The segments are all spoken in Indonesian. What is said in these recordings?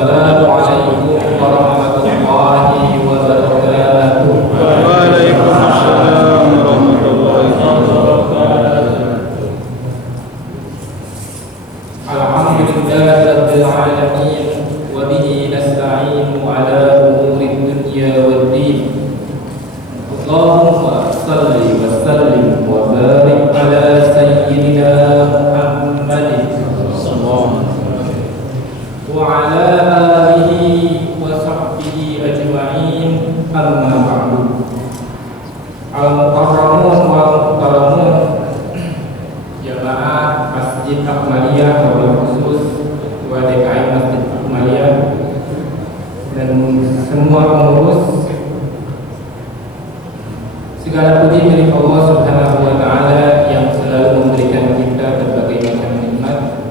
Assalamualaikum warahmatullahi wabarakatuh. Waalaikumsalam warahmatullahi wabarakatuh. Alhamdulillahirabbil alamin wa bihi nasta'inu ala umuri dunya waddin. Allahumma shalli wa sallim wa barik ala sayyidina Muhammadin wa ala alihi wa sahbihi ajma'in, amma ba'du. Al-mukarramun wal mukarramun jamaah Masjid Akmaliyah, wabil khusus Ketua DKI Masjid Akmaliyah dan semua pengurus, segala puji milik Allah Subhanahu wa taala yang selalu memberikan kita berbagai macam nikmat.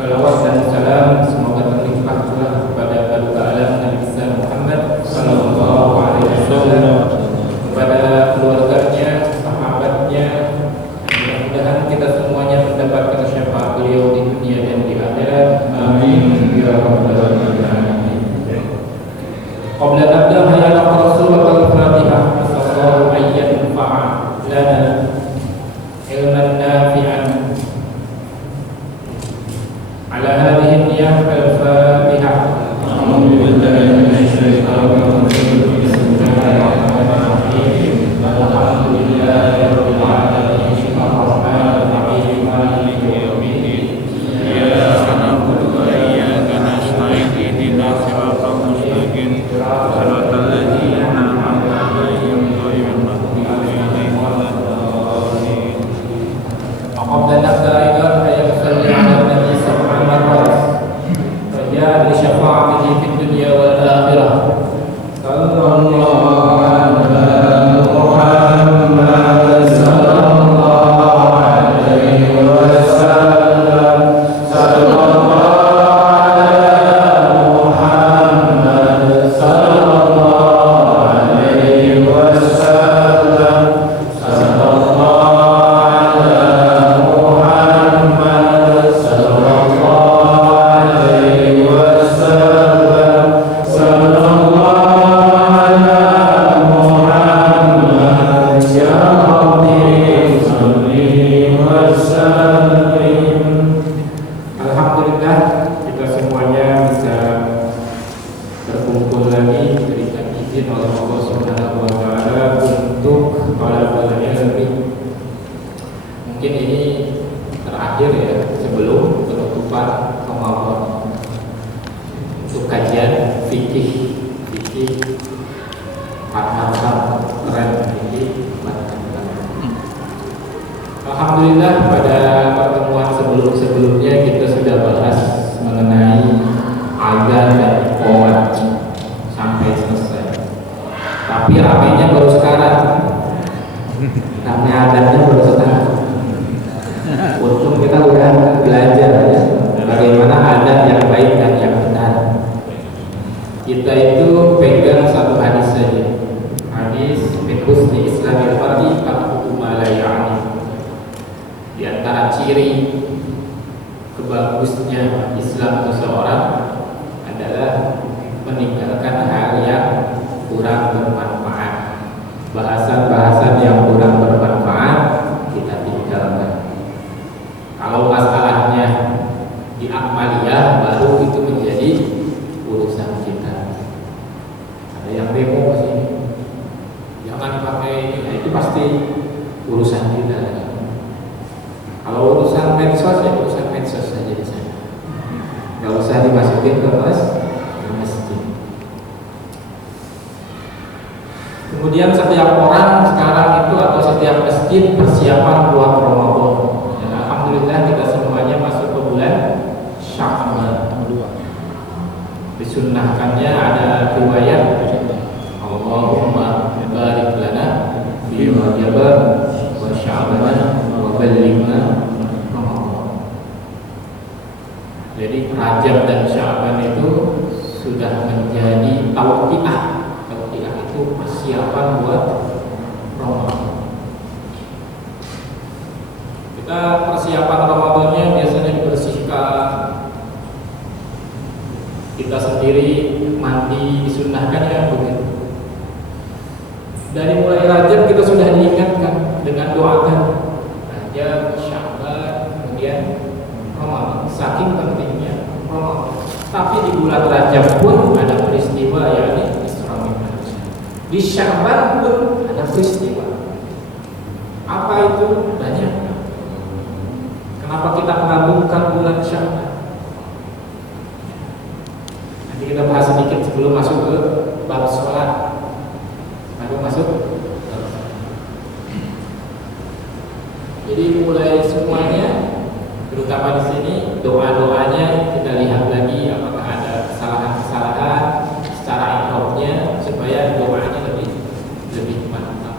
Salawat dan salam semoga terlimpah pula kepada Baginda alam Nabi Muhammad sallallahu alaihi wasallam, kepada keluarganya, sahabatnya. Mudah-mudahan kita semuanya mendapatkan syafaat beliau di dunia dan di akhirat. Amin ya rabbal alamin. Qabla nabda hayya rasul al-Fatihah. Sallallahu ayyan fa'a lana ilman nafi'an. Ala hadhihi niyah al-Fatihah. A'udzu billahi minasy syaithanir rajim. Bismillahirrahmanirrahim. Alhamdulillahi rabbil alamin. Arrahmanir rahim. Maliki yaumiddin. Iyyaka na'budu wa iyyaka nasta'in. Ihdinas siratal mustaqim. Siratal ladzina an'amta 'alaihim ghairil maghdubi 'alaihim waladdallin. Qabla nabda aydan hayya salli 'ala nabi sallallahu alaihi wasallam. Raja li syafa'atihi fid dunya wal akhirah. Sallallahu ala Muhammad sallallahu alaihi wasallam. Sallallahu ala Muhammad sallallahu alaihi wasallam. Sallallahu ala Muhammad sallallahu alaihi wasallam. Sallallahu ala Muhammad ya Rabbi salli wa sallim. Alhamdulillah kita semuanya bisa berkumpul lagi diberikan izin oleh Allah Subhanahu wa taala untuk talabul ilmi. Mungkin ini terakhir ya sebelum penutupan Ramadan untuk kajian fikih hal-hal keren fikih. Alhamdulillah pada pertemuan sebelumnya kita sudah bahas mengenai azan dan iqamah sampai selesai. Tapi ramainya baru sekarang. Karena azannya baru sekarang. Untung kita udah belajar ya, bagaimana azan yang baik dan yang benar. Kita itu pegang satu hadis saja. Hadis min husni islamil mar'i tarku ma la ya'ni. Di antara ciri kebagusnya Islam seseorang adalah meninggalkan hal yang kurang bermanfaat. Bahasan-bahasan yang kurang bermanfaat kita tinggalkan. Kalau masalahnya di Akmaliyah baru itu menjadi urusan kita. Ada yang demo ke sini, jangan dipakai ini, nah, itu pasti urusan kita. Kalau urusan medsos ya urusan medsos saja di sana. Gak usah dimasukin ke masjid. Kemudian setiap orang sekarang itu atau setiap masjid persiapan buat Ramadan. Ya, alhamdulillah kita semuanya masuk ke bulan Sya'ban. Disunnahkannya ada riwayat Allahumma barik lana fi Rajab wa Sya'ban wa ballighna Ramadan. Jadi Rajab dan Sya'ban itu sudah menjadi tauqiah. Tauqiah itu persiapan buat Ramadan. Kita persiapan Ramadannya biasanya dibersihkan, kita kita sendiri mandi disunnahkan ya begitu. Dari mulai Rajab kita sudah diingatkan dengan doakan Rajab, Sya'ban, kemudian Ramadan. Saking pentingnya Ramadan. Tapi di bulan Rajab pun ada peristiwa, yakni Isra Mi'raj. Di Sya'ban pun ada peristiwa. Apa itu? Banyak. Kenapa kita mengagungkan bulan Sya'ban? Nanti kita bahas sedikit sebelum masuk ke bab sholat. Masuk. Jadi mulai semuanya, terutama di sini doa-doanya kita lihat lagi apakah ada kesalahan-kesalahan secara ikrarnya supaya doanya lebih mantap.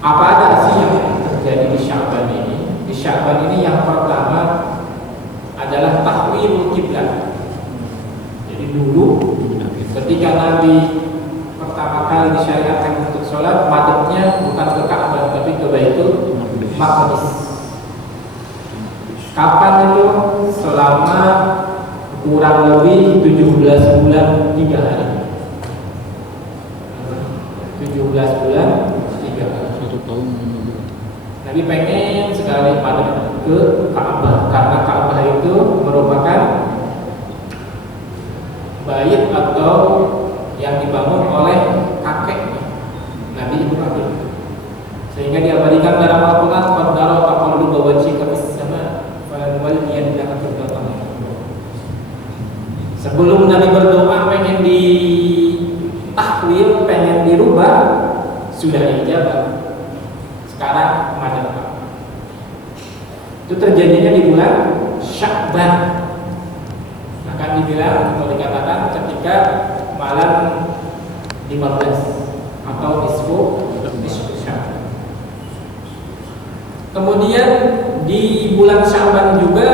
Apa ada sih yang terjadi di Sya'ban ini? Di Sya'ban ini yang pertama adalah tahwilul kiblat. Jadi dulu ketika Nabi pertama kali disyariatkan untuk sholat, madhabnya bukan ke Ka'bah tapi ke Baitul Maqdis. Kapan itu? Selama kurang lebih 17 bulan 3 hari. 17 bulan 3 hari. 1 tahun. Nabi pengen sekali madhab ke Ka'bah karena Ka'bah itu merupakan bait atau yang dibangun oleh kakek Nabi Ibrahim, sehingga diabadikan dalam Al-Quran qadara taqalluba wajhika fis sama falanwalliyannaka qiblatan. Sebelum Nabi berdoa pengen ditahwil, pengen dirubah, sudah dijawab. Sekarang madhab itu terjadinya di bulan Sya'ban. Akan dibilang atau dikatakan ketika malam 15 atau nisfu Sya'ban. Kemudian di bulan Sya'ban juga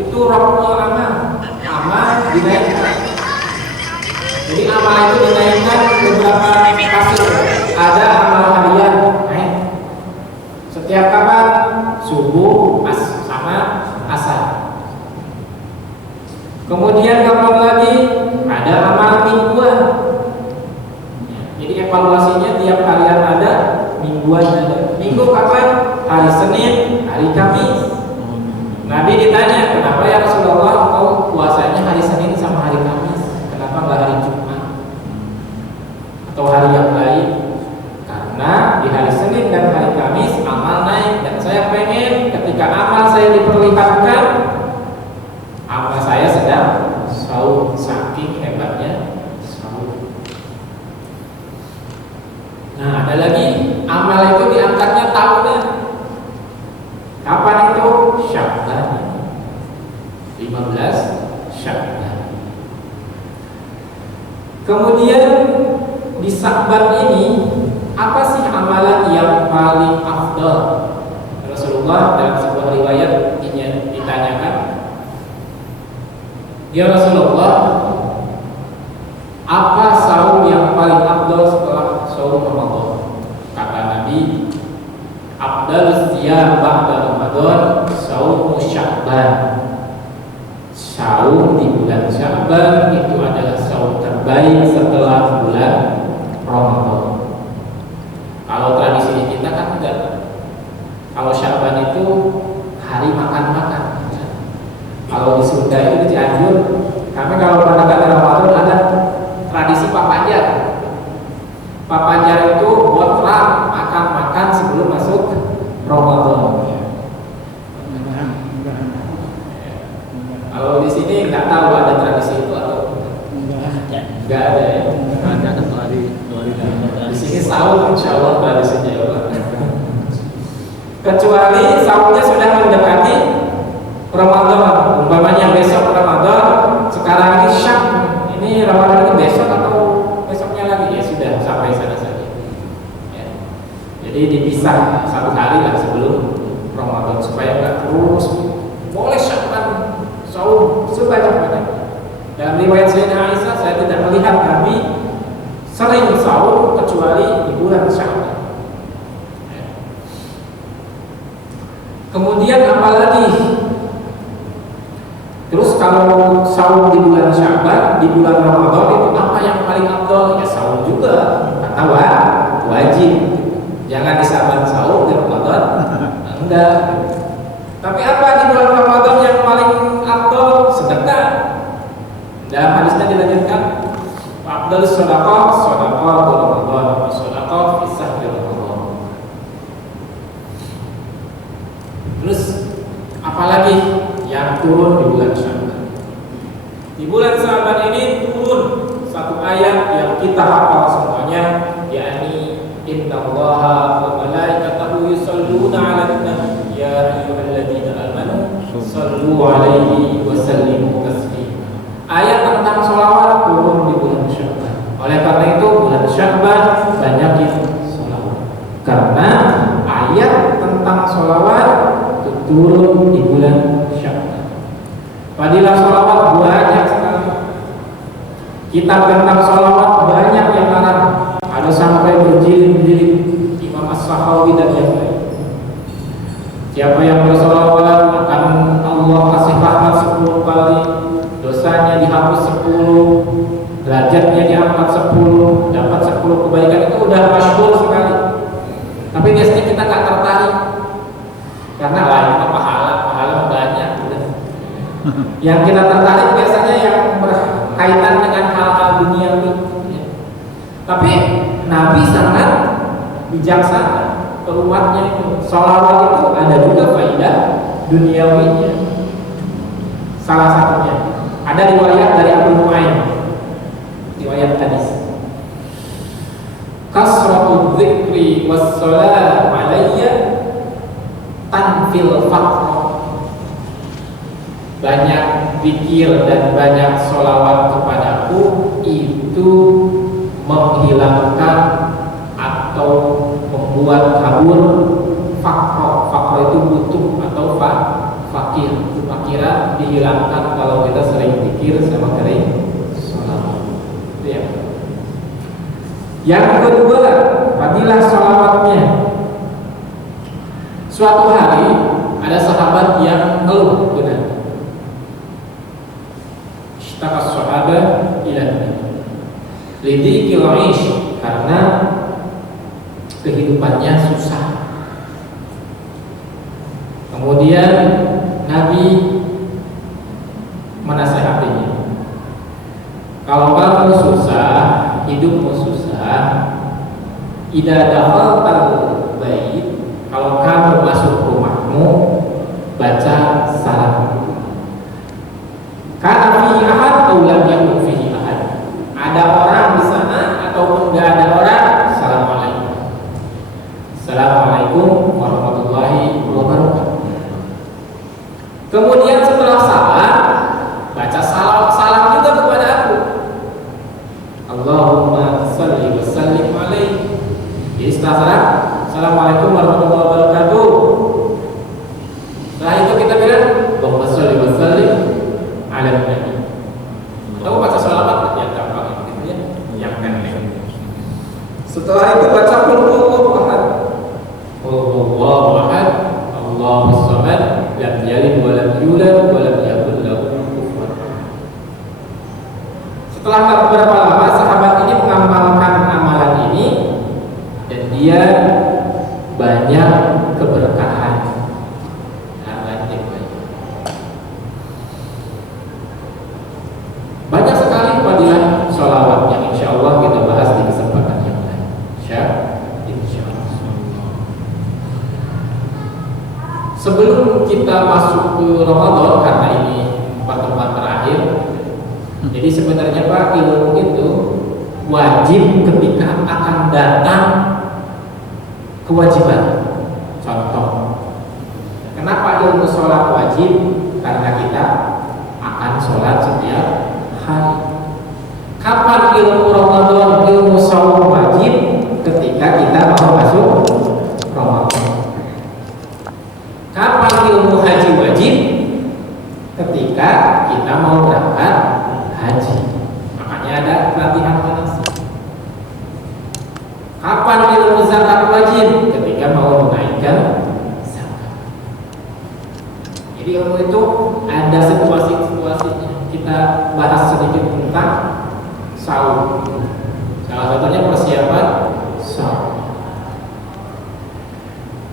itu raf'ul amal dinaikkan. Jadi amal itu dinaikkan beberapa kasus. Ada amal harian naik setiap kapan? Subuh, sama asar. Kemudian kapan lagi? Ada amal mingguan. Jadi evaluasinya tiap harian ada, mingguan ada. Minggu kapan? Hari Senin, hari Kamis. Nabi ditanya, kenapa ya Rasulullah kau puasanya hari Senin sama hari Kamis? Kenapa nggak hari Jumat atau hari yang lain? Karena di hari Senin dan hari Kamis amal naik, dan saya pengen ketika amal saya diperlihatkan, amal saya sedang saum, saking hebatnya saum. Nah, ada lagi amal itu diangkatnya tahunnya. Kapan itu? Sya'ban. 15 Sya'ban. Kemudian di Sya'ban ini apa sih amalan yang paling afdal? Rasulullah dalam sebuah riwayat ditanyakan, ya Rasulullah, apa saum yang paling afdal setelah saum Ramadan? Kata Nabi, afdal siyam ba'da Ramadan saum Sya'ban. Saum di bulan Sya'ban itu adalah saum terbaik setelah bulan Ramadan. Kalau tradisi di kita kan enggak. Kalau Sya'ban itu hari makan-makan. Kalau di Sunda itu di Cianjur, kami kalau mendekati Ramadan ada tradisi papajar. Papajar itu buat perang, makan-makan sebelum masuk Ramadan. Kalau di sini nggak tahu ada tradisi itu atau nggak ada ya. Ada kecuali Di sini sahur insya Allah tradisinya ya Pak. Kecuali sahurnya sudah mendekati Ramadan, umpamanya besok Ramadan, sekarang ini Syak, ini Ramadan itu besok atau besoknya lagi, ya sudah sampai sana saja. Ya. Jadi dipisah 1 hari lah sebelum Ramadan supaya nggak terus boleh Syakban saum sebanyak-banyaknya. Dalam riwayat Sayyidah Aisyah, saya tidak melihat Nabi sering saum kecuali di bulan Sya'ban. Kemudian apalagi Terus kalau saum di bulan Sya'ban, di bulan Ramadan itu apa yang paling afdal? Ya saum juga, kata wajib. Jangan di Sya'ban saum, di Ramadan enggak. Tapi apa di bulan Ramadan yang paling afdal? Sedekah. Dalam hadisnya dilanjutkan, afdal sedekah Ramadan, sedekah fi sahri Ramadan. Terus apalagi yang turun di bulan Sya'ban? Di bulan Sya'ban ini turun satu ayat yang kita hafal semuanya, yakni innallaha wa malaikatahu yusholluna 'alan nabi ya ayyuhalladzina amanu shallu 'alaihi wa sallimu taslima. Ayat tentang sholawat turun di bulan Sya'ban. Oleh karena itu bulan Sya'ban banyakin sholawat, karena ayat tentang sholawat itu turun di bulan Sya'ban. Fadilah sholawat banyak sekali. Kitab tentang sholawat banyak yang ngarang, ada sampai berjilid-jilid, Imam As-Sakhawi dan yang lain. Siapa yang bersolawat akan Allah kasih rahmat 10 kali, dosanya dihapus 10, derajatnya diangkat 10, dapat 10 kebaikan. Itu udah masyhur sekali. Tapi biasanya kita nggak tertarik karena lainnya pahala banyak. Yang kita tertarik biasanya yang berkaitan dengan hal-hal duniawi. Tapi Nabi sangat bijaksana ke umatnya itu. Sholawat itu ada juga faedah duniawinya. Salah satunya ada riwayat dari Abu Nu'aim, riwayat hadis. Kasratu dzikri wassalam alayya tanfil faqr. Banyak zikir dan banyak sholawat kepadaku itu menghilangkan atau membuat kabur fakr. Fakr itu butuh atau fakir. Fakiran dihilangkan kalau kita sering zikir sama sering sholawat. Itu ya. Yang kedua, fadilah sholawatnya. Suatu hari ada sahabat yang ngeluh benar. Ishtaqas sahabat ila lidikil aish, karena kehidupannya susah. Kemudian Nabi menasehatinya, kalau kamu susah, hidupmu susah, idza dakhaltal bait, kalau kamu masuk rumahmu, baca salam. Kana fihi ahad aw lam yakun fihi ahad. Ada orang di sana ataupun enggak ada orang, assalamualaikum. Assalamualaikum warahmatullahi wabarakatuh. Kemudian setelah salam, baca salam juga kepada aku. Allahumma shalli wa sallim alaihi. Jadi setelah salam, assalamualaikum warahmatullahi wabarakatuh. Setelah itu kita bilang Allahumma shalli wa sallim ala nabi. Tahu baca salawat yang gampang gitu ya, yang pendek. Setelah itu baca qul huwallahu ahad. Qul huwallahu ahad, Allahus samad, lam yalid wa lam yulad wa lam yakul lahu kufuwan ahad. Setelah beberapa lama sahabat ini mengamalkan amalan ini dan dia banyak keberkahan. Banyak sekali fadilah sholawat yang insya Allah kita bahas di kesempatan yang lain. Insya Allah. Sebelum kita masuk ke Ramadan, karena ini pertemuan terakhir, jadi sebenarnya Pak, ilmu itu wajib ketika akan datang kewajiban. Contoh, kenapa ilmu sholat wajib? Karena kita akan sholat setiap hari. Kapan ilmu Ramadan, ilmu shaum wajib? Ketika kita mau masuk Ramadan. Kapan ilmu haji wajib? Ketika kita mau berangkat haji. Makanya ada latihan manasik. Kapan ilmu zakat wajib? Ketika mau menunaikan zakat. Jadi ilmu itu ada situasi-situasi kita bahas sedikit tentang saum. Salah satunya persiapan saum.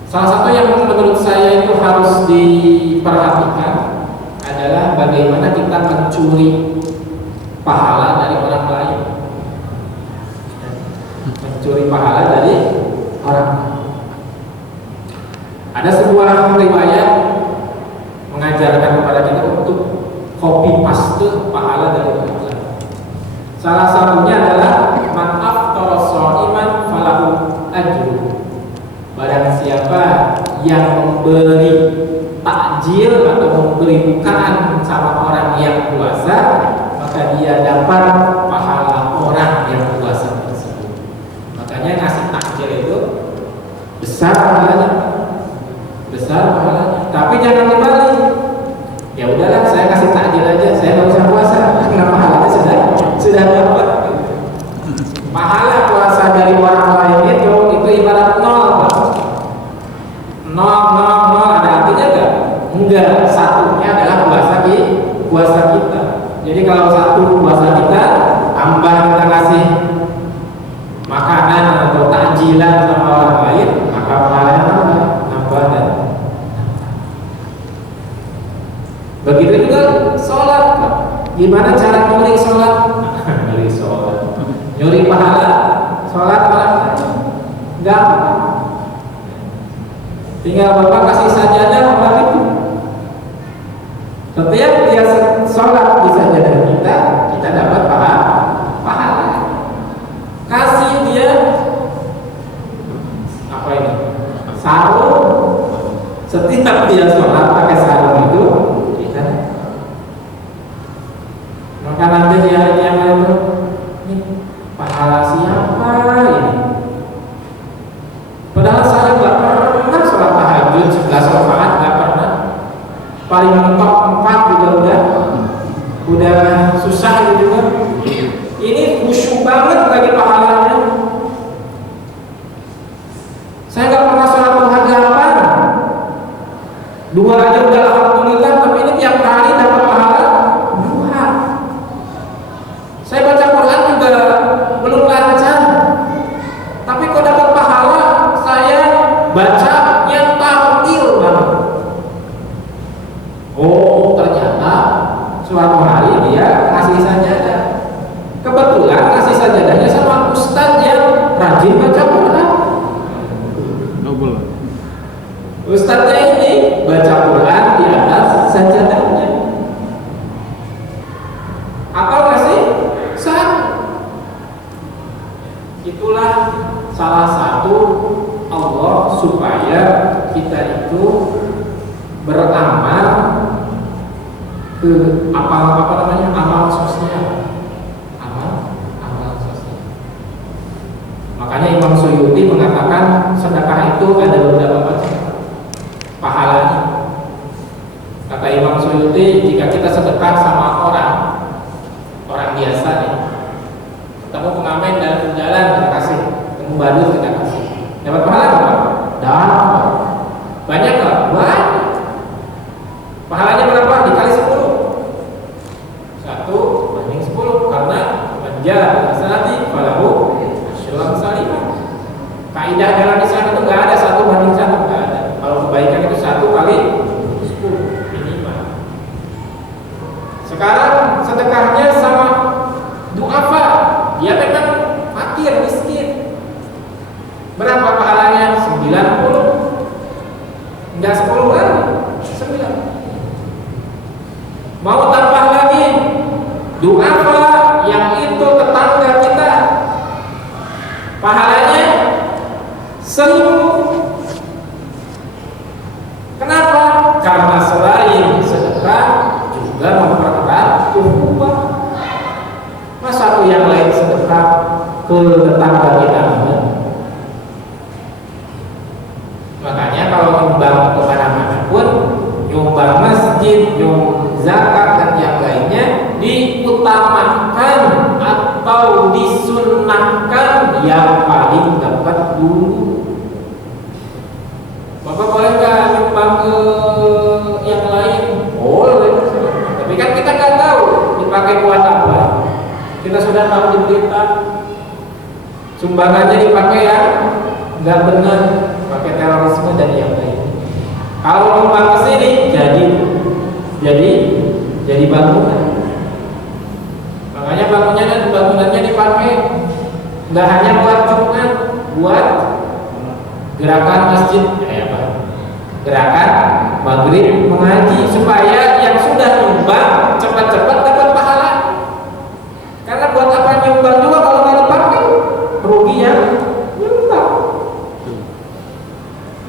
Salah satu yang menurut saya itu harus diperhatikan adalah bagaimana kita mencuri pahala dari orang lain. Mencuri pahala dari orang lain. Ada sebuah riwayat mengajarkan kepada kita untuk copy paste pahala dari orang lain. Salah satunya adalah man aftara sha'iman falahu ajru. Barang siapa yang memberi takjil atau memberi bukaan sama orang yang puasa, maka dia dapat pahala orang yang puasa tersebut. Makanya ngasih takjil itu besar pahalanya, besar pahalanya. Tapi jangan dibalik. Ya udahlah, saya kasih takjil aja, saya nggak usah puasa, karena pahalanya sudah dapat. Pahala puasa dari orang lain itu ibarat nol, Pak. Nol, ada artinya enggak? Enggak, satunya adalah puasa kita. Jadi kalau satu puasa kita, tambah kita kasih makanan atau takjilan sama orang lain, maka pahalanya nambah dan begitu juga sholat, Pak. Gimana cara nyuri sholat? Nyuri sholat, nyuri pahala sholat orang lain, gampang. Tinggal Bapak kasih sajadah orang itu. Setiap dia sholat di sajadah kita dapat pahala. Kasih dia apa ini? Sarung. Setiap dia sholat pakai sarung itu, kita. Maka nanti di hari kiamat itu, ini pahala siapa ini? Padahal saya nggak pernah sholat tahajud 11 rakaat, nggak pernah. Paling mentok 4 juga udah susah juga. Ini khusyuk banget bagi pahalanya. Saya nggak pernah sholat duha 8, 2 aja udah alhamdulillah, tapi ini tiap hari dapat pahala duha. Saya baca Quran juga belum lancar, tapi kok dapat pahala. Saya baca yang tampil banget. Oh, ternyata suatu hari dia kasih sajadah. Kebetulan kasih sajadahnya sama ustadz yang rajin baca Quran. Ustadznya ini baca Quran di atas sajadahnya. Atau kasih itulah salah satu Allah supaya kita itu beramal ke amal sosial, amal sosial. Makanya Imam Suyuti mengatakan sedekah itu ada beberapa macam pahalanya. Kata Imam Suyuti, jika kita sedekah sama orang biasa nih, ketemu pengamen dalam jalan kita kasih, ketemu badut kita kasih, dapat pahala nggak? Dapat. Banyak nggak? Banyak. Pahalanya berapa? Dikali 10. 1/10, karena menjar hasanati falahu asyru amsalihah. Kaidah dalam Islam itu nggak ada 1/1, nggak ada. Kalau kebaikan itu 1/10 minimal. Sekarang sedekahnya sama duafa, dia memang fakir, miskin. Berapa pahalanya? 90. Enggak 10 lagi, 9. Mau tambah lagi, duafa yang itu tetangga kita, pahalanya 1000. Kenapa? Karena selain sedekah juga mempererat ukhuwah. Masa tuh yang lain sedekah ke tetangga kita? Makanya kalau nyumbang kemana-mana pun, nyumbang masjid, nyumbang zakat dan yang lainnya, diutamakan atau disunnahkan yang paling dapat dulu. Bapak boleh nggak nyumbang ke yang lain? Boleh. Tapi kan kita nggak tahu sudah tahu di berita sumbangannya dipakai ya nggak benar, pakai terorisme dan yang lain. Kalau nyumbang ke sini jadi bangunan. Makanya bangunannya dipakai nggak hanya buat Jumat, buat gerakan masjid, gerakan maghrib mengaji, supaya yang sudah nyumbang cepat-cepat dapat pahala. Karena buat apa nyumbang juga kalau nggak dipakai, rugi yang nyumbang.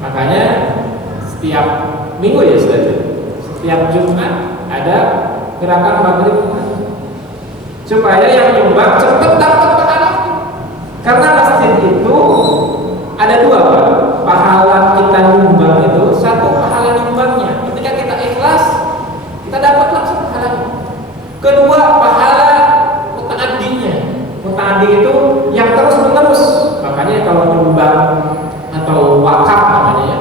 Makanya setiap minggu ya setiap Jumat ada gerakan maghrib mengaji, supaya yang nyumbang cepat dapat pahala. Karena masjid itu ada dua, Pak. Pahala kita nyumbang itu, satu pahala nyumbangnya, ketika kita ikhlas kita dapat langsung pahalanya. Kedua, pahala mutaaddinya. Mutaaddi itu yang terus menerus. Makanya kalau nyumbang atau wakaf namanya ya,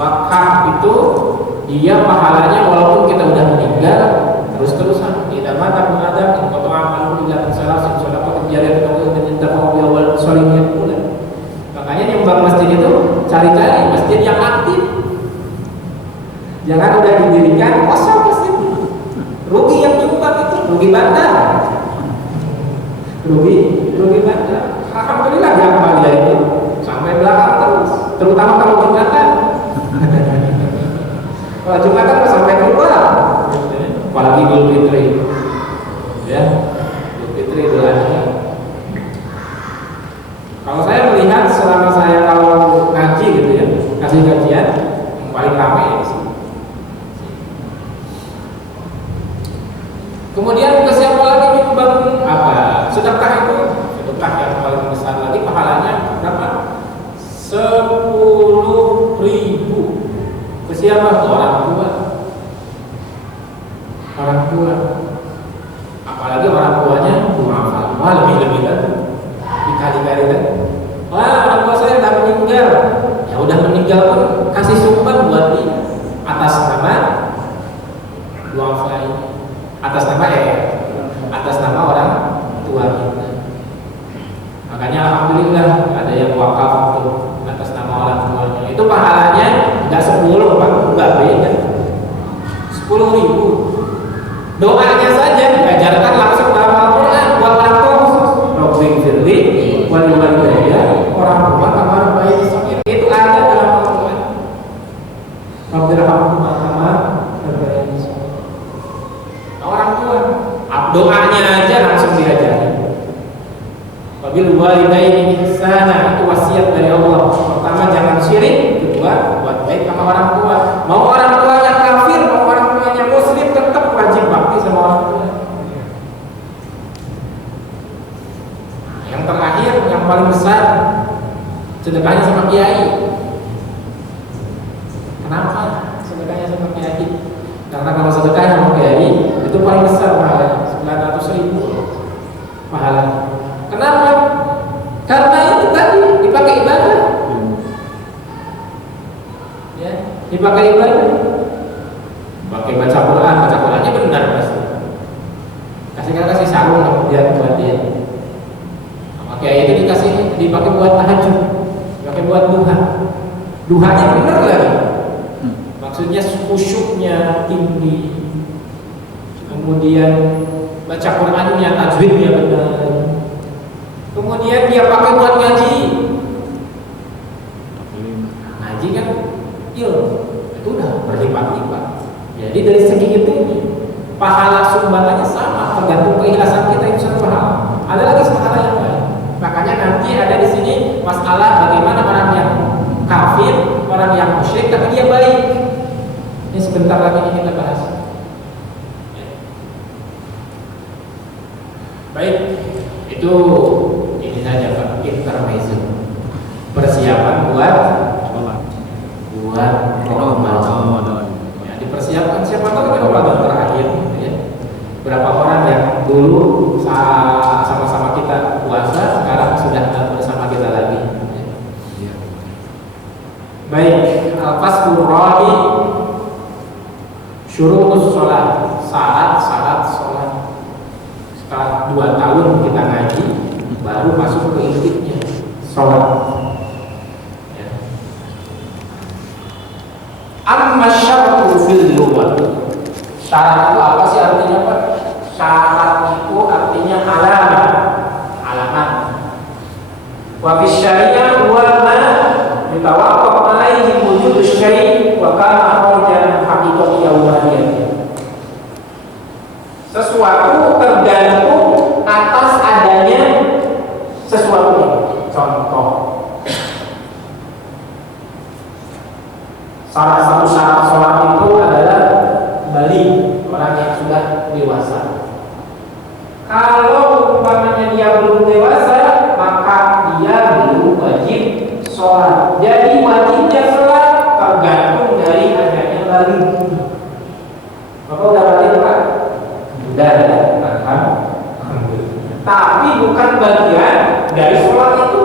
wakaf itu dia pahalanya walaupun kita udah meninggal terus-terusan. Tidak mata mengadam atau amal tidak salah sedekah jariah atau menyentuh awal solihnya pula. Makanya nyumbang masjid itu cari-cari masjid yang aktif. Jangan udah didirikan kosong masjid. Rugi yang nyumbang itu, rugi bandar. Rugi bandar. Alhamdulillah di Amalia itu sampai belakang terus, terutama kalau Jumatan. Kalau Jumatan sampai keluar. Apalagi Idul Fitri. Ya, Idul Fitri itu ada. Kalau saya melihat selama saya kalau ngaji gitu ya, kasih kajian yang paling ramai di sini. Kemudian ke siapa lagi nyumbang apa? Sedekah itu, sedekah yang paling besar lagi pahalanya berapa? 10.000. Ke siapa? Orang tua. Orang tua. Apalagi orang tuanya du'afa. Wah, lebih lagi. Dikali-kali kan. Wah, orang tua saya udah meninggal. Ya udah meninggal pun kasih sumbang buat dia atas nama du'afa ini. Atas nama orang tua kita. Makanya alhamdulillah ada yang wakaf untuk atas nama orang tuanya. Itu pahalanya enggak 10, Pak, enggak beda. 10.000. Doanya saja diajarkan langsung dalam Al-Qur'an buat orang tua khusus. Rabbil firli wal walidayya, orang tua kamar bayi sakit. Itu ada dalam Al-Qur'an. Rabbil rahmahuma kama rabbayani shaghira. Orang tua doanya aja langsung diajarin. Wabil walidaini ihsana, itu wasiat dari Allah. Pertama jangan syirik, kedua buat baik sama orang tua. Mau orang tuanya kafir, mau orang tuanya muslim, tetap wajib bakti sama orang tua. Yang terakhir, yang paling besar, sedekahnya sama kiai. Kenapa sedekahnya sama kiai? Karena kalau sedekah sama kiai itu paling besar pahalanya, 900.000 pahalanya. Kenapa? Karena itu tadi dipakai ibadah. Ya, dipakai ibadah. Pakai baca Qurannya benar pasti. Kasih sarung kemudian buat dia. Sama kiai itu dipakai buat tahajud, dipakai buat duha. Duhanya benar lagi. Maksudnya khusyuknya tinggi. Kemudian baca Qurannya, tajwidnya benar. Kemudian dia pakai buat ngaji. Ngaji kan ilmu, itu udah berlipat-lipat. Jadi dari segi itu pahala sumbangannya sama, tergantung keikhlasan kita insya Allah. Ada lagi pahala yang lain. Makanya nanti ada di sini masalah bagaimana orang yang kafir, orang yang musyrik tapi dia baik. Ini sebentar lagi ini kita bahas. Baik, itu ini saja Pak, intermezzo. Persiapan buat Ramadan. Ya, dipersiapkan siapa tahu Ramadan terakhir ya. Berapa orang yang dulu sama-sama kita puasa sekarang sudah bersama kita lagi. Ya. Baik, al-faslur rabi syurutus shalah, syarat-syarat salat. setelah 2 tahun kita ngaji baru masuk ke intinya sholat. Ya. Amma syaratu fil lughah. Syarat itu apa sih artinya, Pak? Syarat itu artinya alamat. Wa fi syariah wa ma yatawaqqaf alaihi wujud syai' wa kana kharajan haqiqati awwaliyah. Sesuatu tergantung atas adanya sesuatu. Contoh, salah satu syarat sholat itu adalah balik orang yang sudah dewasa. Kalau umpamanya dia belum dewasa, maka dia belum wajib sholat. Jadi wajibnya sholat tergantung dari adanya balik. Maka udah balik, Pak? Udah, alhamdulillah. Tapi bukan bagian dari sholat itu.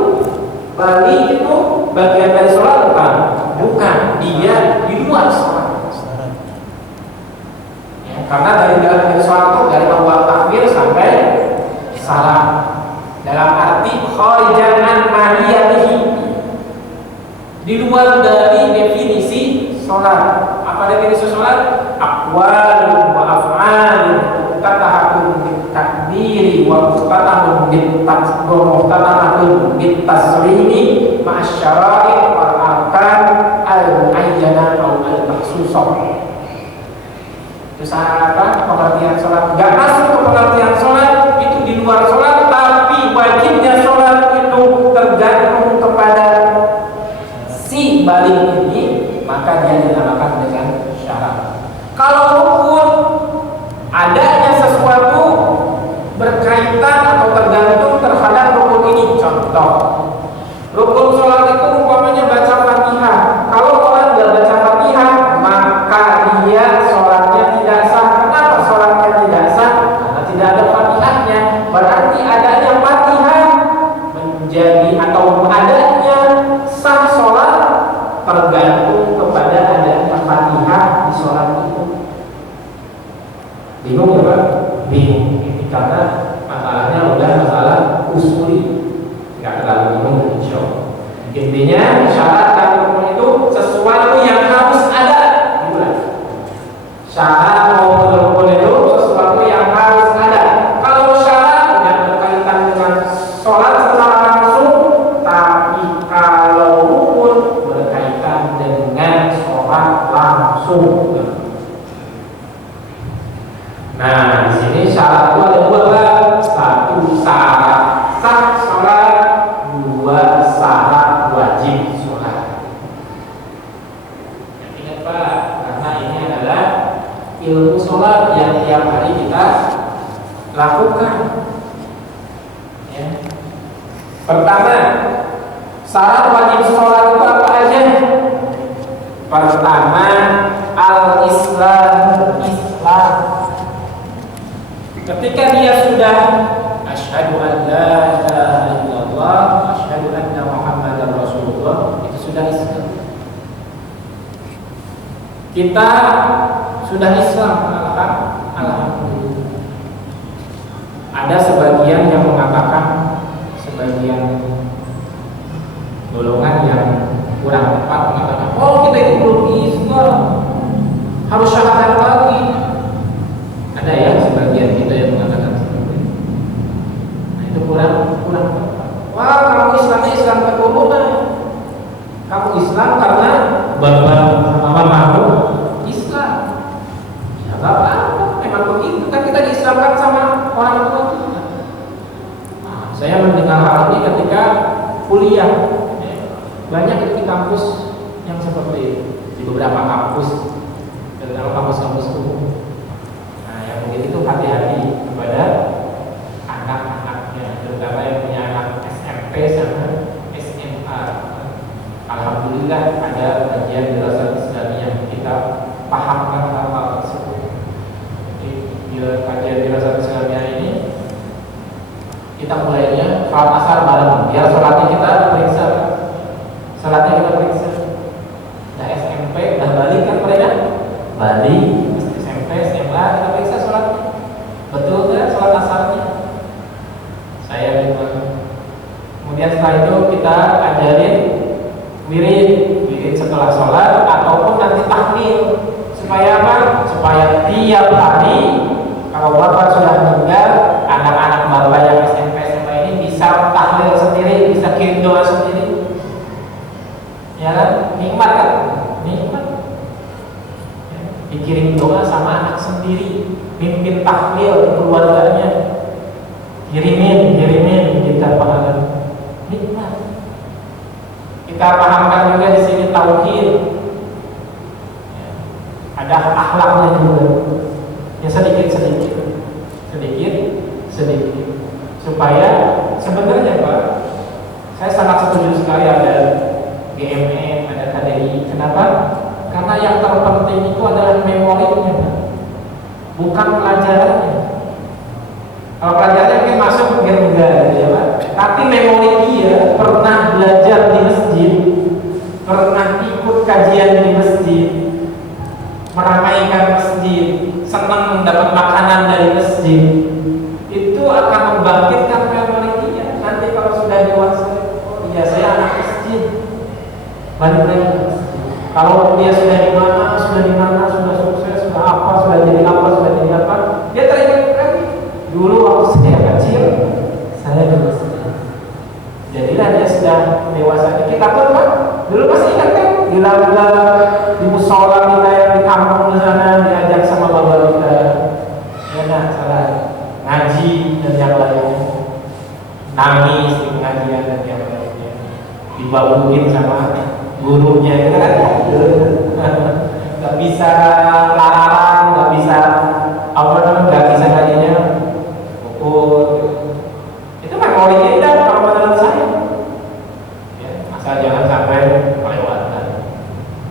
Balik itu bagian dari sholat bukan? Bukan, dia di luar sholat. Ya, karena dari sholat itu dari awal takbir sampai salam. Dalam arti kharijan an mahiyatihi, di luar dari definisi sholat. Apa definisi sholat? Aqwalun wa af'alun muftatahatun bitakbiri wa muftatahatun bitaslimi ma'asyara'i wal arkan al-ayyana atau al-maksusah. Itu apa? Pengertian sholat. Gak masuk ke pengertian sholat, itu di luar sholat. Tapi wajibnya sholat itu tergantung kepada si balik ini, maka dia dinamakan dengan syarat. Kalaupun adanya sesuatu berkaitan atau tergantung terhadap rukun ini, contoh rukun sholat itu umpamanya baca Fatihah. Kalau orang tidak baca Fatihah, maka dia sholatnya tidak sah. Kenapa sholatnya tidak sah? Karena tidak ada Fatihahnya. Berarti adanya Fatihah menjadi atau adanya sah sholat tergantung kepada adanya Fatihah di sholat itu. Bingung ya, Pak? Bingung. Ini karena masalahnya udah masalah usuli, nggak terlalu bingung, insya Allah. Intinya syarat dan rukun itu sesuatu yang harus ada. Syarat maupun rukun itu sesuatu yang harus ada. Kalau syarat tidak berkaitan dengan sholat secara langsung, tapi kalau rukun berkaitan dengan sholat langsung. Nah, di sini syarat itu ada 2, Pak. 1 syarat sah sholat, 2 syarat wajib sholat. Ingat, Pak, karena ini adalah ilmu sholat yang tiap hari kita lakukan. Ya. Pertama, syarat wajib sholat itu apa aja? Pertama, al-Islam. Ketika dia sudah asyhadu an la ilaha illallah, asyhadu anna Muhammadar Rasulullah, itu sudah Islam. Kita sudah Islam, alhamdulillah. Ada sebagian yang mengatakan, sebagian golongan yang kurang tepat mengatakan, oh kita itu belum Islam, harus syahadat lagi. Ada ya sebagian kita yang mengatakan seperti itu. Nah, itu kurang tepat. Wah, kamu Islamnya Islam keturunan. Kamu Islam karena bapak sama mamamu Islam. Ya nggak apa-apa, memang begitu. Kan kita diislamkan sama orang tua kita. Nah, saya mendengar hal ini ketika kuliah. Banyak itu di kampus yang seperti itu, di beberapa kampus, terutama kampus-kampus umum. Itu hati-hati kepada anak-anaknya, terutama yang punya anak SMP sama SMA. Alhamdulillah ada kajian dirasat Islamiyah, kita pahamkan hal tersebut. Di kajian dirasat Islamiyah ini kita mulainya salat asar bareng, biar sholatnya kita periksa. Nah SMP udah balik kan mereka? Balik. SMP, SMA, kita periksa sholat. Betul kan sholat asarnya? kita ajarin wirid setelah sholat ataupun nanti tahlil. Supaya apa? Supaya tiap hari kalau bapak sudah meninggal, anak-anak bapak yang SMP SMA ini bisa tahlil sendiri, bisa kirim doa sendiri. Ya kan? Nikmat kan? Nikmat. Ya, dikirim doa sama anak sendiri, mimpin tahlil di keluarganya. Kirimin kita pahala. Nikmat. Kita pahamkan juga di sini tauhid. Ya, ada akhlaknya juga. Ya sedikit supaya sebenarnya Pak, saya sangat setuju sekali ada GMN, ada KDI. Kenapa? Karena yang terpenting itu adalah memorinya, bukan pelajarannya. Kalau pelajarannya mungkin masuk mungkin enggak, ya Pak. Tapi memori dia pernah belajar di masjid, pernah ikut kajian di masjid, meramaikan masjid, senang mendapat makanan dari masjid, itu akan membangkitkan memori dia. Nanti kalau sudah dewasa, oh iya saya anak masjid, balik lagi ke masjid. Kalau dia sudah di mana, sudah sukses, sudah apa, sudah jadi apa, dia teringat lagi. Dulu waktu saya kecil, saya di masjid. Jadilah dia sudah dewasa. Kita pun Pak, dulu masih ingat kan, gila-gila di musola kita yang di kampung di sana diajak sama bapak kita, ya nah salah ngaji dan yang lainnya, nangis di pengajian dan yang lainnya, dibabuin sama gurunya, kita kan nggak bisa larang, nggak bisa nggak bisa tadinya pukul. Itu memori indah kalau menurut saya. Ya, asal jangan sampai kelewatan.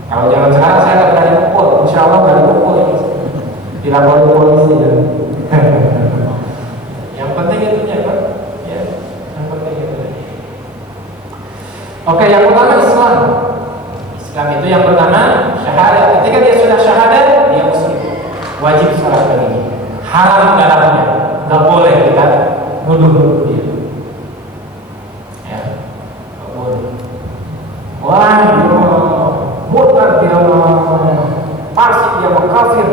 Kalau jangan sekarang saya nggak berani pukul, insya Allah berani pukul, dilapor polisi. Yang penting itunya Pak, ya, yang penting itu. Oke, yang pertama Islam. Islam itu yang pertama syahadat. Ketika dia sudah syahadat, dia muslim, wajib sholat lagi. Haram darahnya, nggak boleh kita nuduh dia. Ya, nggak boleh. Wah, murtad dia, fasik dia, kafir.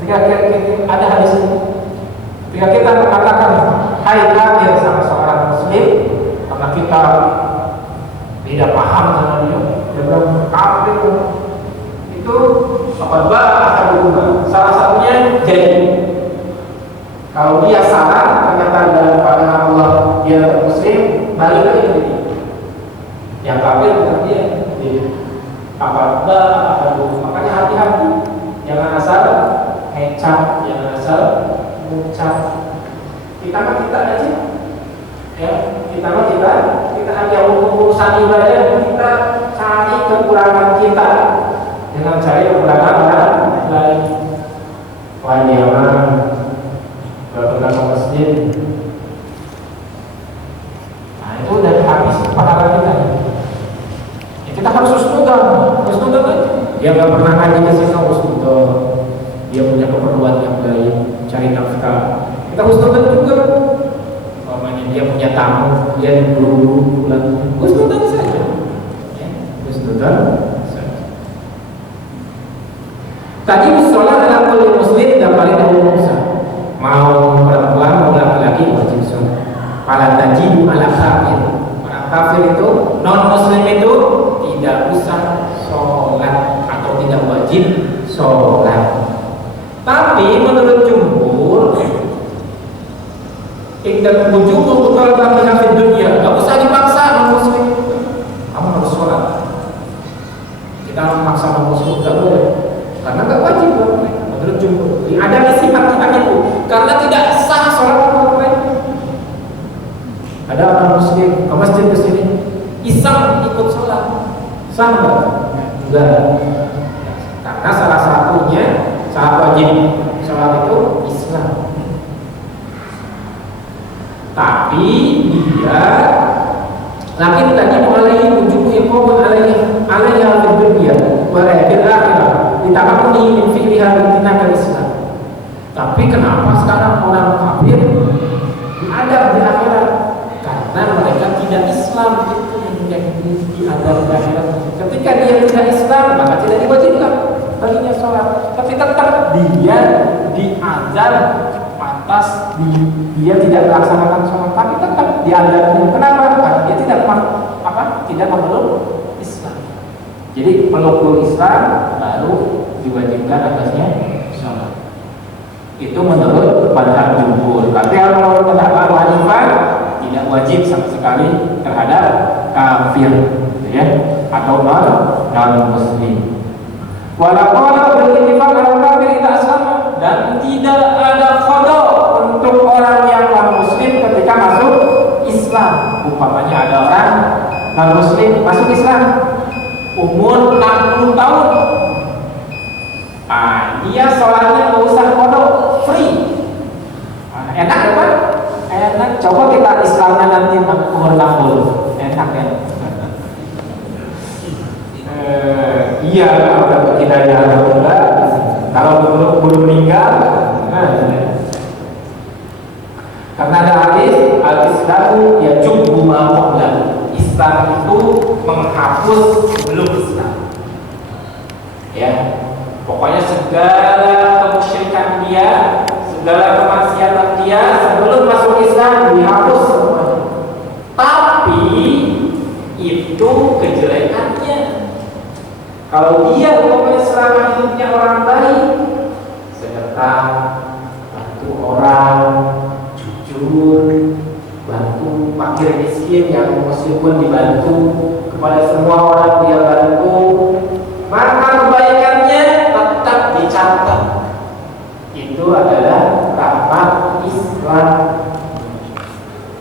Ketika ada hadis ini, ketika kita mengatakan hai kafir sama seorang muslim, karena kita tidak paham sama dia bilang kafir, itu apabila akan berubah. Salah satunya jadi kalau dia salah ternyata dalam pandangan Allah dia muslim, balik lagi ke dia. Yang kafir bukan dia. Apabila akan berubah. Makanya hati-hati, jangan asal ngecap, jangan asal ngucap. Kita aja, ya kita hanya urusan ibadah, kita cari kekurangan kita dengan cari kekurangan orang lain. Wah dia mah gak pernah ke masjid. Nah itu udah habis pahala kita. Ya, kita harus husnudzon kan? Dia gak pernah ngaji ke sini, husnudzon. Dia punya keperluan yang baik, cari nafkah. Kita husnudzon juga. Dia punya tamu, dia dulu pulang, husnudzon saja. Ya, husnudzon saja. Tadi sholat dalam kulli muslim dan paling umum sah. Mau perempuan mau laki-laki wajib sholat. Fala tajibu ala kafir. Orang kafir itu, non muslim itu tidak usah sholat atau tidak wajib sholat. Tapi menurut jumhur, Ikdat wujud betul dalam hafid dunia, nggak usah dipaksa non muslim. Kamu harus sholat. Kita memaksa non muslim nggak boleh, karena nggak wajib menurut jumhur. Ada sifat kita itu, karena tidak sah sholat mereka. Ada orang muslim ke masjid ke sini, iseng ikut sholat, sah nggak? Enggak. Karena salah satunya syarat wajib sholat itu Islam. Tapi dia lakin tadi mulai wujud iqamah alaiha fid dunya wa fil akhirah ditamakuni min fi'liha bintina Islam. Tapi kenapa sekarang orang kafir diadab di akhirat? Karena mereka tidak Islam itu yang diajarkan. Ketika dia tidak Islam maka tidak diwajibkan baginya sholat, tapi tetap dia diazan atas dia tidak melaksanakan sholat, tapi tetap diazankan. Kenapa? Karena dia tidak memeluk Islam. Jadi peluk Islam baru diwajibkan atasnya sholat. Itu menurut mazhab jumhur. Tapi kalau pendapat Abu Hanifah tidak wajib sama sekali terhadap kafir, ya, atau non muslim. Walaupun berittifaq kalau kafir tidak sama, dan tidak ada qada untuk orang yang non muslim ketika masuk Islam. Umpamanya ada orang non muslim masuk Islam umur 60 tahun. Dia sholatnya nggak usah qada, free. Enak apa? Enak. Coba kita Islamnya nanti umur 60, enak ya. Iya, kalau kita ya kalau belum meninggal, karena ada hadis al-Islamu ya jubbu ma qabla. Islam itu menghapus sebelum Islam. Ya, pokoknya segala kemusyrikan dia, segala kemaksiatan dia sebelum masuk Islam dihapus semuanya. Tapi itu kejelekannya. Kalau dia pokoknya selama hidupnya orang baik, sedekah, bantu orang, jujur, bantu fakir miskin yang muslim pun dibantu, kepada semua orang dia bantu, maka kebaikannya tetap dicatat. Itu adalah rahmat Islam.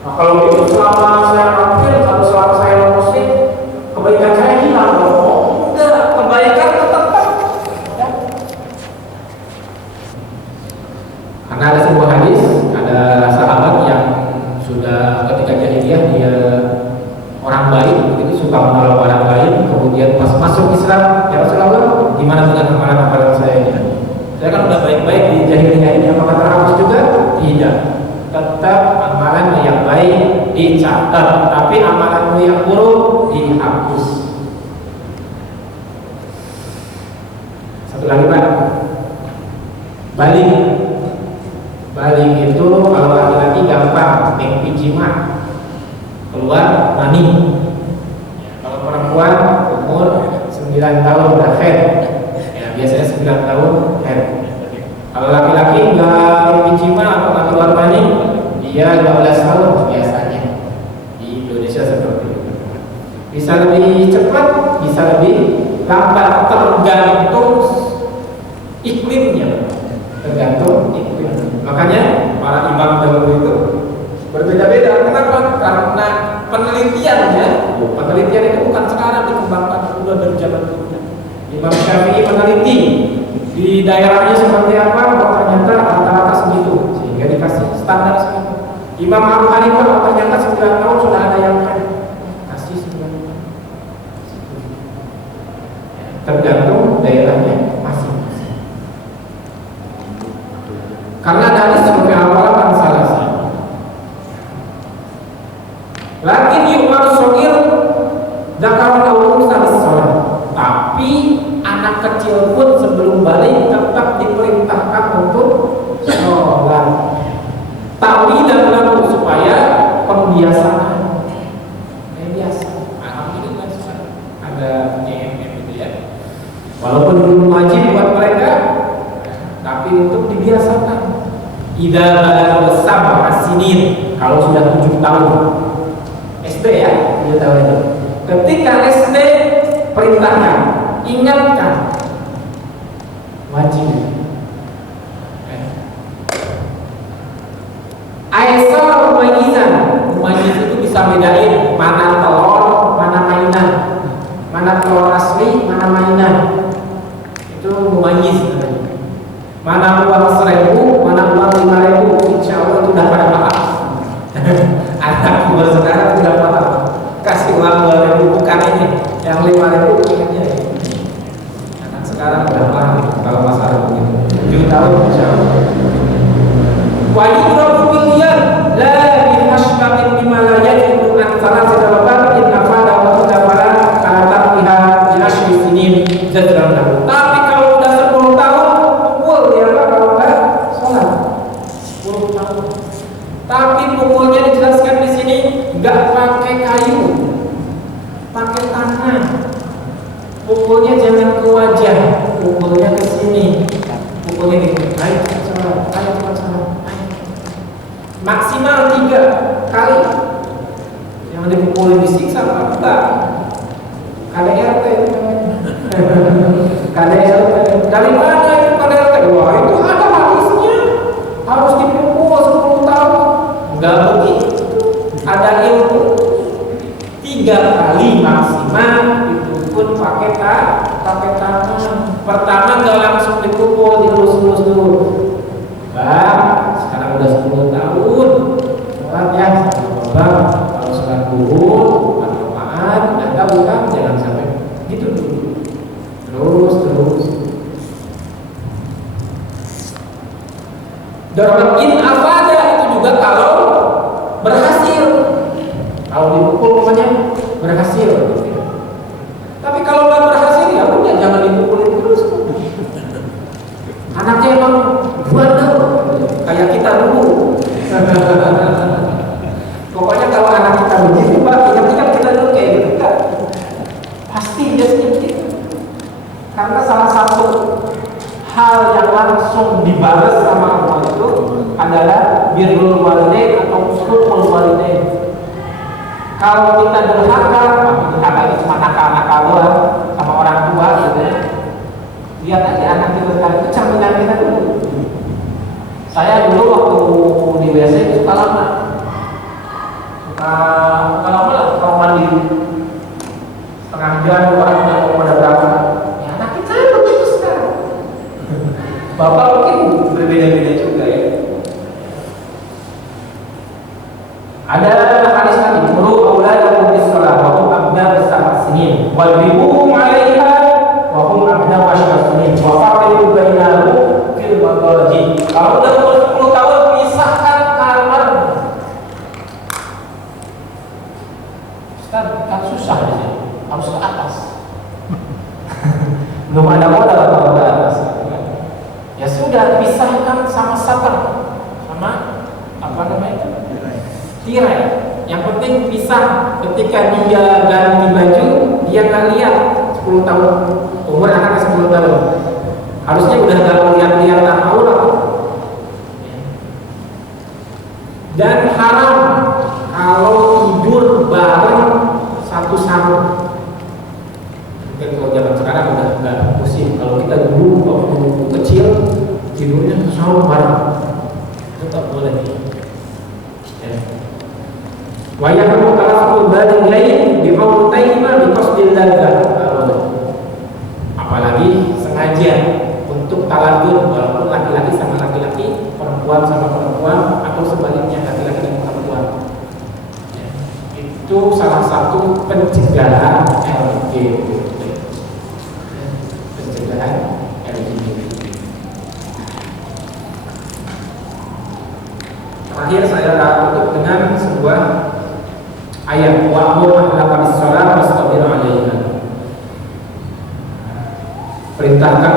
Nah, kalau itu selama saya kafir, kalau selama saya non muslim, kebaikan saya hilang dong. Kebaikan tetap ya. Karena ada sebuah hadis, ada sahabat yang sudah ketika jahiliyah dia orang baik, itu suka menolong orang lain, kemudian pas masuk Islam, ya Rasulullah, gimana dengan amalan-amalan saya ini? Saya kan udah baik-baik di jahiliyah ini, apakah terhapus juga? Tidak. Tetap amalan yang baik dicatat, tapi amalan yang buruk dihapus. Satu lagi Pak, baling itu kalau laki-laki gampang, mimpi jima, keluar mani. Kalau perempuan umur 9 tahun udah head, ya biasanya 9 tahun head. Kalau laki-laki nggak mimpi jima atau nggak keluar mani, dia 12 tahun biasanya. Di Indonesia seperti itu. Bisa lebih cepat, bisa lebih lambat, tergantung iklimnya, tergantung iklim. Makanya para imam dahulu itu berbeda-beda. Kenapa? Karena penelitiannya itu bukan sekarang dikembangkan, sudah dari zaman dulu. Imam Syafi'i meneliti di daerahnya seperti apa, kok ternyata rata-rata segitu, sehingga dikasih standar segitu. Imam Abu Hanifah kok ternyata 9 tahun sudah ada yang kasih 9 tahun. Tergantung daerahnya masing-masing. Karena dari seperti awal kan salah sih. Lakin yumar sogir zakar awal salis sholat. Tapi anak kecil pun sebelum balik tetap diperintahkan untuk sholat. Ta'wilan lahu supaya pembiasaan. Biasa. Alhamdulillah ada EMM gitu ya. Walaupun belum wajib buat mereka, tapi untuk dibiasakan. Idza balagha sab'a sinin, kalau sudah 7 tahun. SD ya, dia tahu itu. Ketika SD perintahkan, ingatkan, wajib. Aisar mumayizan, mumayiz itu bisa bedain mana telur, mana mainan, mana telur asli, mana mainan. Itu mumayiz. Mana uang 1.000, mana uang 5.000, insya Allah itu udah pada paham. Anak umur sekarang sudah paham. Kasih uang 2.000 bukan ini, yang 5.000 ingatnya ini. Anak sekarang udah paham kalau masalah begitu. 7 tahun insya Allah. Wajib Rabbil Miliar la bihashbatin bima la yajidu an salasata Tapi kalau udah 10 tahun, pukul dia Pak kalau nggak sholat. 10 tahun. Tapi pukulnya dijelaskan di sini nggak pakai kayu, pakai tangan. Pukulnya jangan ke wajah, pukulnya ke sini. Pukulnya gitu. Ayo cepat sholat, ayo cepat sholat. Maksimal 3 kali. Yang dipukulin disiksa apa? Enggak. KDRT itu namanya. KDRT. Dari mana itu KDRT? Wah itu ada hadisnya. Harus dipukul 10 tahun. Enggak begitu. Ada ilmu. 3 kali maksimal. Itu pun pakai tangan. Pertama enggak langsung dipukul, dilus-lus dulu. Bang, sekarang udah 10 tahun. Sholat ya, bang. Kalau sholat duhur, apaan? Anda bukan, jangan sampai gitu dulu. Terus. Dormakin afada itu juga kalau berhasil. Kalau dipukul pokoknya berhasil. Tapi kalau nggak berhasil ya udah jangan dipukulin terus. Anaknya emang bandel kayak kita dulu. Pokoknya kalau anak kita begitu Pak, ingat kita dulu kayak gitu kan. Pasti dia sedikit. Karena salah satu hal yang langsung dibalas sama Allah itu adalah birrul walidain atau uququl walidain. Kalau kita durhaka, itu cuma nakal-nakal doang sama orang tua gitu. Lihat aja anak kita sekarang itu cerminan kita dulu. Saya dulu waktu di WC suka lama lah kalau mandi setengah jam orang udah pada berangkat. Ya anak kita begitu sekarang. Bapak mungkin berbeda-beda juga ya. Ada hadis tadi, muru auladakum bis shalah wa hum abna sab'a sinin wadribuhum 'alaiha wa hum abna 10 sinin wa farriqu bainahum fil madaji. Kalau udah 10 tahun pisahkan kamar. Ustaz, kan susah di sini. Harus ke atas. Belum ada modal kalau ke atas. Ya sudah, pisahkan sama satar, sama apa namanya itu? Tirai. Yang penting pisah. Ketika dia ganti baju, dia nggak lihat 10 tahun. Umur anaknya 10 tahun. Harusnya udah nggak lihat-lihat aurat. Dan haram kalau tidur bareng satu sarung. Mungkin kalau zaman sekarang udah nggak musim. Kalau kita dulu waktu kecil tidurnya sarung bareng, tetap boleh. Wa yahrumu talaffuzu badin lain bi qawlutaihima bi qasdil ladzah. Apalagi sengaja untuk taladzur, walaupun laki-laki sama laki-laki, perempuan sama perempuan, atau sebaliknya laki-laki dan perempuan. Itu salah satu pencegahan LGBT. Pencegahan LGBT. Terakhir saya tutup dengan sebuah ayat wa'mur ahlaka bis-shalah wastabir 'alaiha. Perintahkan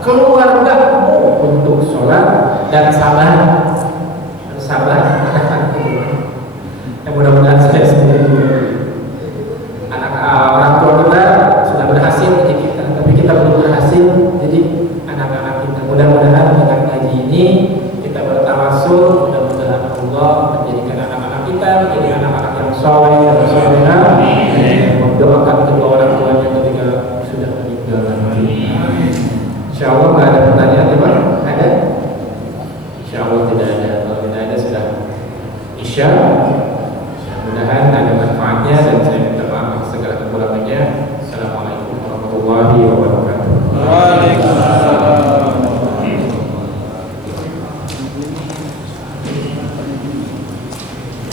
keluargamu untuk sholat dan sabar. Ya mudah-mudahan saya sendiri anak orang tua kita sudah berhasil mendidik kita, tapi kita belum berhasil jadi anak-anak kita. Mudah-mudahan dengan ngaji ini kita bertawasul, mudah-mudahan Allah menjadikan anak-anak kita menjadi anak-anak yang soleh dan solehah. Mendoakan kedua orang tuanya ketika sudah meninggal. Insyaallah nggak ada pertanyaan ya Pak? Ada? Insyaallah tidak ada. Kalau tidak ada sudah Isya.